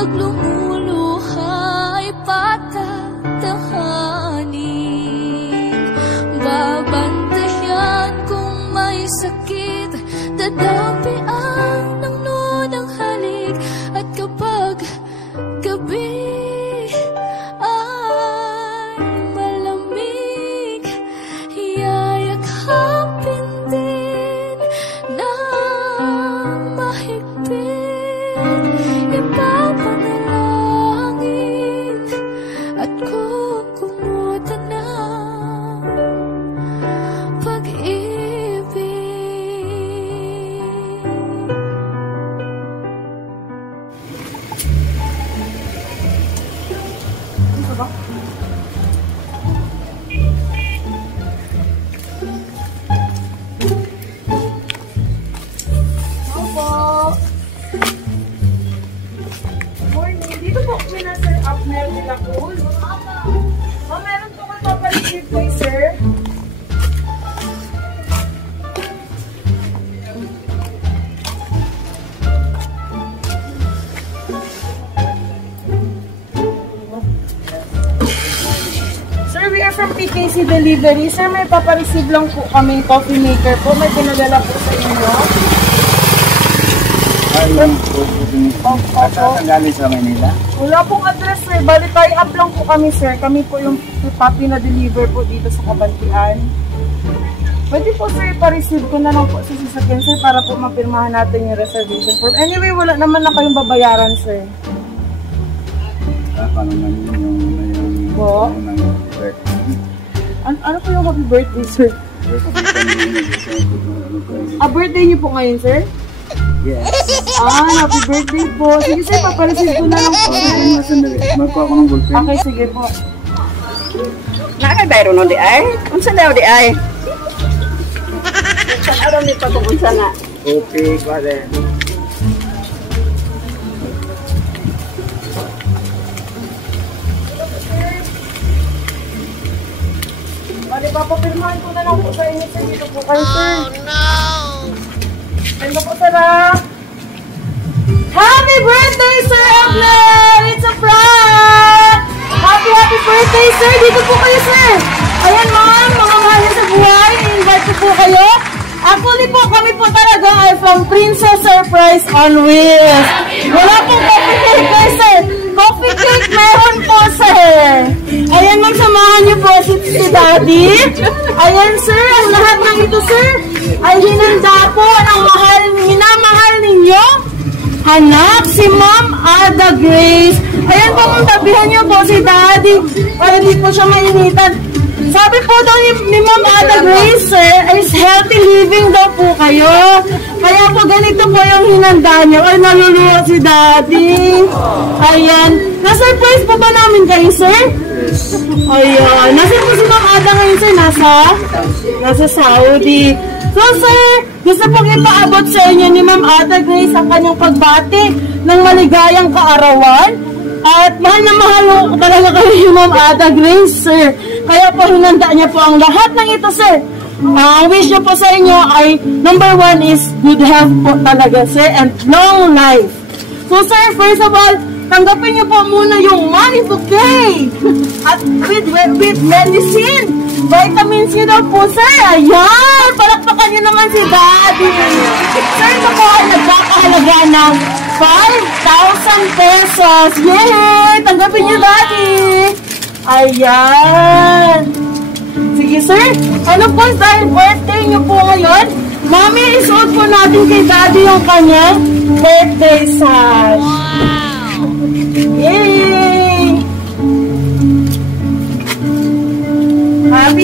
pag lumuluha ay patatahanin. Babantayan kung may sakit, dadapian ng nunang halik. At kapag gabi ay malamig, yayakapin din na mahigpit. Ipapanalangin at kukumutan ng pag-ibig. Morning. Dito po kami na Sir Abner de la Cruz. Ma'am, meron po kayo papalicid kay Sir. Sir, we are from PKC Delivery. Sir, may papareceive lang po kami coffee maker po. May pinadala po sa inyo. Ayun po. Saan galing sa Manila? Wala pong address, sir. Bali, tie up lang po kami, sir. Kami po yung na-deliver po dito sa Kabantian. Pwede po, sir, pa-receive ko na lang po sa sasakyan, sir, para po mapirmahan natin yung reservation form. Anyway, wala naman na kayong babayaran, sir. Paano naman yung Po? birthday? Ano po yung happy birthday, sir? Birthday niyo po ngayon, sir? Yes. Happy birthday po. Sige, sir, papareceive ko na lang po. Magpa ako ng bulletin. Okay, sige po. Nakakadayro no di ay? Unsa daw di ay? Sa araw ni pag-unsa na. Okay, pare. Bali, papapirmahan ko na lang po sa inyo, sir. Dito po kayo, sir. Oh, no! Ganda po, sir, ah. Happy birthday, Sir Abner! It's a prank! Happy birthday, sir! Dito po kayo, sir! Ayan, ma'am, mga mahal sa buhay. I-invite ko po kayo. Actually po, kami po talaga ay from Princess Surprise on Wheels. Wala pong coffee cake, sir. Coffee cake meron po, sir. Ayan, ma'am, samahan niyo po si Daddy. Ayan, sir, ang lahat ng ito, sir, ay hinanda po ng minamahal ninyo. Hanap si Ma'am Ada Grace. Ayan po, ma'am, tabihan niyo po si Daddy para hindi po siya mainitan. Sabi po daw ni Ma'am Ada Grace, sir, is healthy living daw po kayo. Kaya po ganito po yung hinanda niyo. Ay, naluluwa si Daddy. Ayan. Na-surprise po ba namin kayo, sir? Ayan. Nasa po si Ma'am Ada ngayon, sir? Nasa Saudi. So, sir, gusto pong ipaabot sa inyo ni Ma'am Ada Grace ang kanyang pagbati ng maligayang kaarawan. At mahal na mahal ko talaga kayo ni Ma'am Ada Grace, sir. Kaya po hinanda niya po ang lahat ng ito, sir. Ang wish niya po sa inyo ay number 1 is good health po talaga, sir, and long life. So, sir, first of all, tanggapin niyo po muna yung money bouquet. At with medicine. Vitamin C daw po, sir. Ayan! Palakpakan niyo naman si Daddy. Sir, ito po ay nagkakahalaga ng 5,000 pesos. Yay! Tanggapin niyo, Daddy. Ayan. Sige, sir. Ano po, dahil birthday niyo po ngayon, Mami, isuot po natin kay Daddy yung kanyang birthday sash. Wow! Yay!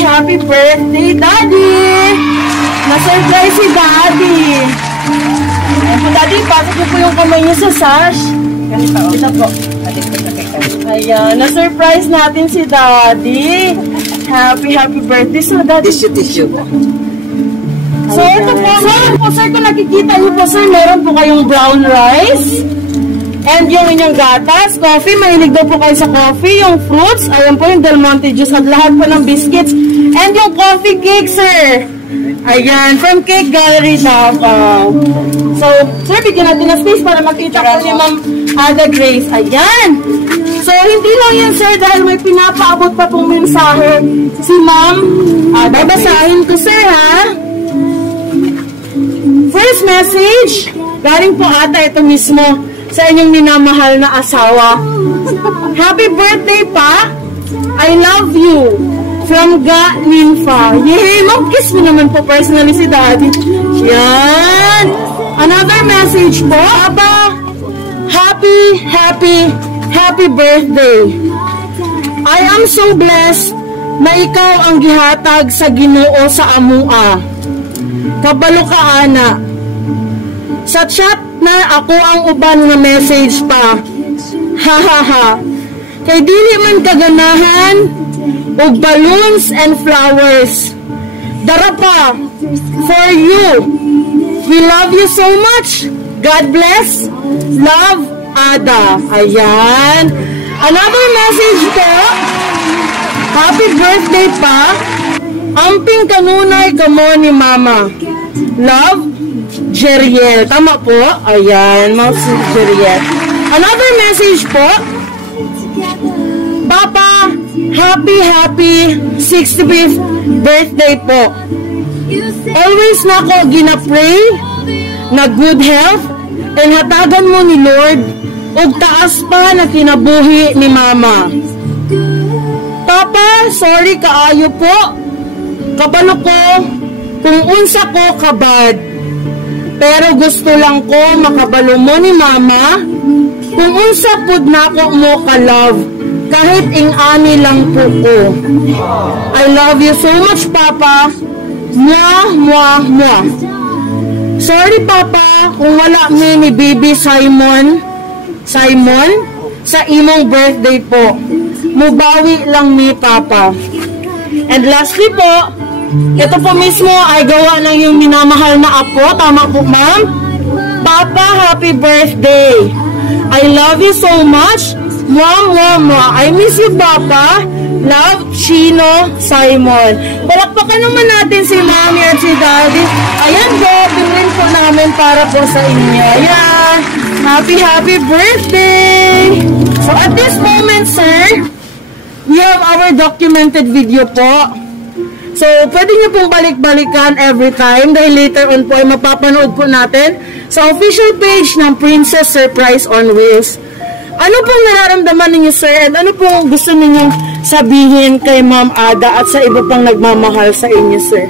Happy birthday, Daddy! Na-surprise si Daddy. Ayan po, Daddy, pasok niyo po yung kamay niyo sa sash. Ito po. Ayan, na-surprise natin si Daddy. Happy birthday. So, Daddy. Tissue. So, ito po, sir, kung nakikita niyo po, sir, meron po kayong brown rice. And yung inyong gatas, coffee, mahilig daw po kayo sa coffee. Yung fruits, ayan po yung Del Monte juice at lahat po ng biscuits. And yung coffee cake, sir. Ayan, from Cake Gallery Davao. So, sir, bigyan natin ng space para makita ko ni Ma'am Ada Grace. Ayan. So, hindi lang yan, sir, dahil may pinapaabot pa pong mensahe si Ma'am. Babasahin ko, sir, ha? First message, galing po ata ito mismo sa inyong minamahal na asawa. Happy birthday, pa! I love you. From Ga Ninfa. Yay! Mag-kiss mo naman po personally si Daddy. Yan! Another message po. Aba, happy birthday. I am so blessed na ikaw ang gihatag sa Ginoo sa amua. Kabalo ka, ana. Sa chat na ako ang uban nga message pa. Hahaha. Kay dili man kaganahan og balloons and flowers. Dara pa for you. We love you so much. God bless. Love, Ada. Ayan. Another message po. Happy birthday, pa. Amping kanunay kamo ni Mama. Love, Jeriel. Tama po. Ayan, Ma'am Jeriel. Another message po. Papa, happy 65th birthday po. Always na ako ginapray na good health and hatagan mo ni Lord ug taas pa na kinabuhi ni Mama. Papa, sorry kaayo po. Kabalo ko kung unsa ko kabad. Pero gusto lang ko makabalo mo ni Mama kung unsa pud nako mo ka-love. Kahit ing-ani lang po ko. I love you so much, Papa. Mwah, mwah, mwah. Sorry, Papa, kung wala ni Baby Simon sa imong birthday po. Mubawi lang ni Papa. And lastly po, ito po mismo ay gawa ng yung minamahal na apo. Tama po, ma'am? Papa, happy birthday. I love you so much. Mwah, I miss you, Papa. Love, Chino, Simon. Palakpakan naman natin si Mami at si Daddy. Ayan po, bilhin po namin para po sa inyo. Ayan. Happy birthday. So at this moment, sir, we have our documented video po. So, pwede nyo pong balik-balikan every time dahil later on po ay mapapanood po natin sa official page ng Princess Surprise on Wheels. Ano pong nararamdaman ninyo, sir? And ano pong gusto ninyong sabihin kay Ma'am Ada at sa iba pang nagmamahal sa inyo, sir?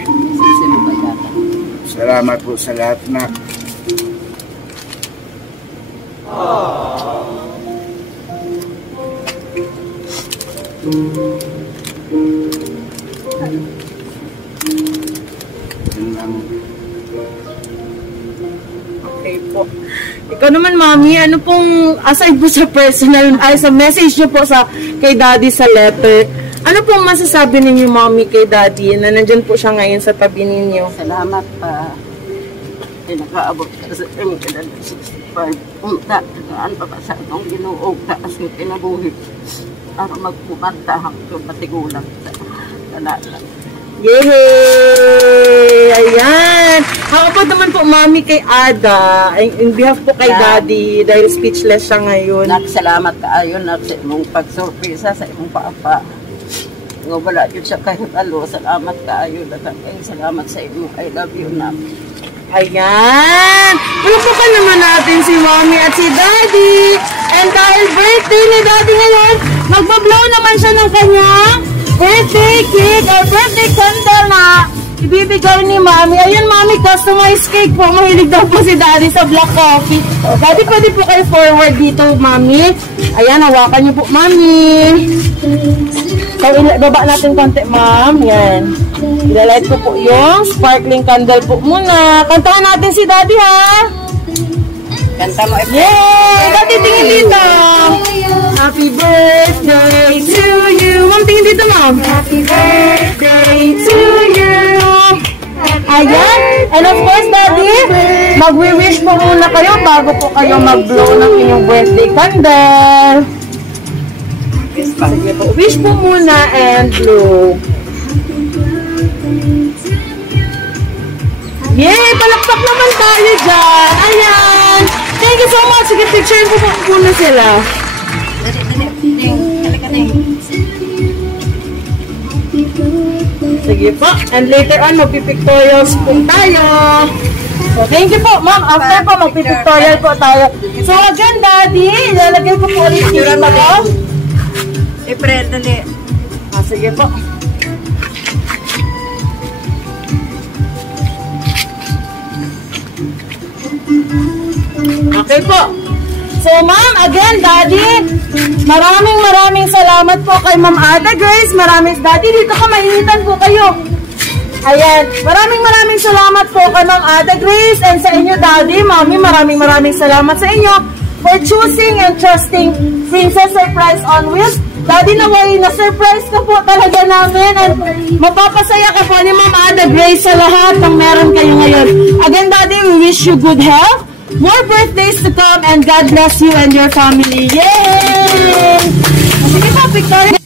Salamat po sa lahat na. Okay po. Ikaw naman, Mami, ano pong, aside po sa personal, sa message nyo po kay Daddy sa letter, ano pong masasabi ninyo, Mami, kay Daddy na nandyan po siya ngayon sa tabi ninyo? Salamat pa. Nakaabot ka sa imong edad 65. Unta, tagaan pa sa itong Ginoo, taas yung kinabuhi. Para magpumanta hanggang matigulang sa talaga. Yay! Ayan! How about naman po, Mami, kay Ada, in behalf po kay Daddy, dahil speechless siya ngayon. Salamat kaayo na sa imong pagsurpresa sa imong papa. Nga wala yun siya kahit alo. Salamat kaayo na salamat sa imong I love you na. Ayan! Pulupukan naman natin si Mami at si Daddy. And dahil birthday ni Daddy ngayon, magbablow naman siya ng kanyang birthday cake or birthday candle na ibibigay ni Mami. Ayun, Mami, customized cake po. Mahilig daw po si Daddy sa black coffee. Daddy, pwede po kayo forward dito, Mami. Ayan, hawakan niyo po, Mami. So, baba natin konti, Ma'am. Yan. Ilalight ko po yung sparkling candle po muna. Kantahan natin si Daddy, ha? Kanta mo, Yay! Daddy, tingin dito. Happy birthday to you. Ma'am, tingin dito, Ma'am. Happy birthday to you. Ayan. And of course, Daddy, magwi-wish po muna kayo bago po kayo mag-blow ng inyong birthday candle. Sige po. Wish po muna and blow. Yay! Palakpak naman tayo dyan. Ayan. Thank you so much. Sige, picture ko muna sila. Sige po. And later on, magpipictorials po tayo. So, thank you po, ma'am. After po, magpipictorial po tayo. So, again, Daddy, ilalagay ko po ulit dito. April, dali. Sige po. Okay po. So, ma'am, again, Daddy, maraming salamat po kay Ma'am Ada Grace. Daddy, dito ka, mainitan po kayo. Ayan, maraming salamat po kay Ma'am Ada Grace and sa inyo, Daddy, Mami, maraming salamat sa inyo for choosing and trusting Princess Surprise on Wheels. Daddy, naway, na-surprise ka po talaga namin and mapapasaya ka po ni Ma'am Ada Grace sa lahat ng meron kayo ngayon. Again, Daddy, we wish you good health, more birthdays to come, and God bless you and your family. Yay! Sige po, Victoria.